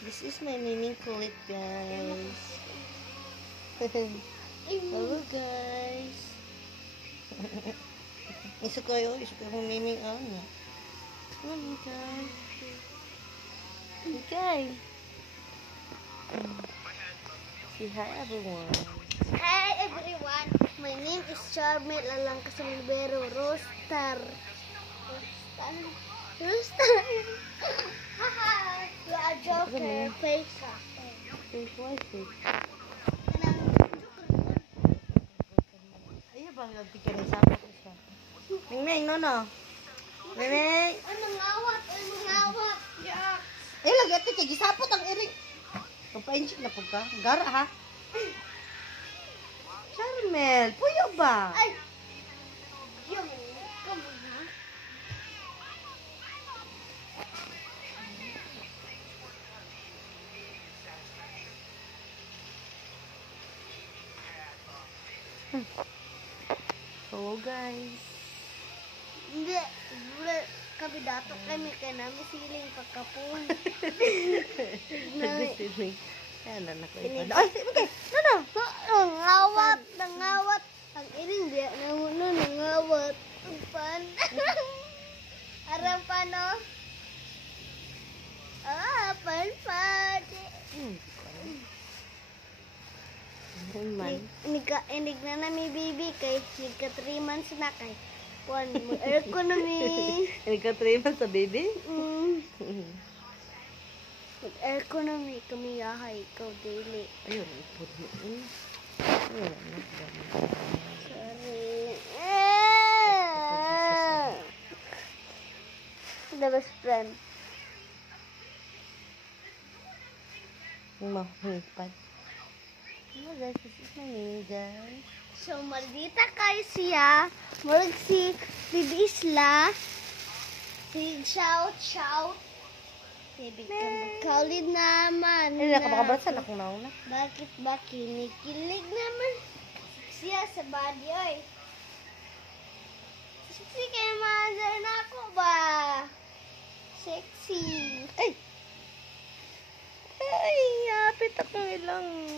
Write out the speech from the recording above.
This is my naming kulit, guys. Hello, guys. Isu kayo kung naming ano. Oh, guys. Okay. Say hi, everyone. Hi everyone, my name is Charmel Alang Casalibero Roster. Haha, you are joker, fake. Fake, why fake? Ayaw bang nagpikir na sa ako siya? Ming, no? Ming! Anong awat? Yeah. Lagi ito kaya gisapot ang iring. Kapainchik na po ka. Gara, ha? Charmel, puyo ba? Ay! Yung, come on, ha? Hello, guys. Hindi, kami dato kami kaya namin siling pagkapon. Nag-siling. Ayan na ko iba. Ay, okay. No. Nangawat. Ang iring biya na muna nangawat. Ang pan. Arang pano? Pan. Man. Inig na namin baby kay nigka 3 months na kay. One mo economy. Nagka-3 months sa baby? Economy kami yahay ikaw daily. Ayun, ipod mo. Ayun, Sorry. The best friend. yung mahulipad. Hello, guys. This is my name, guys. So, maldita kayo siya. Murag si Bibi Isla. Si Shout. Baby, kaulid naman. Ay, nakabakabrasan akong nauna. Bakit ba kinikilig naman siya sa body, oy? Sexy kay mother na ako ba? Sexy. Ay, hapit ako ilang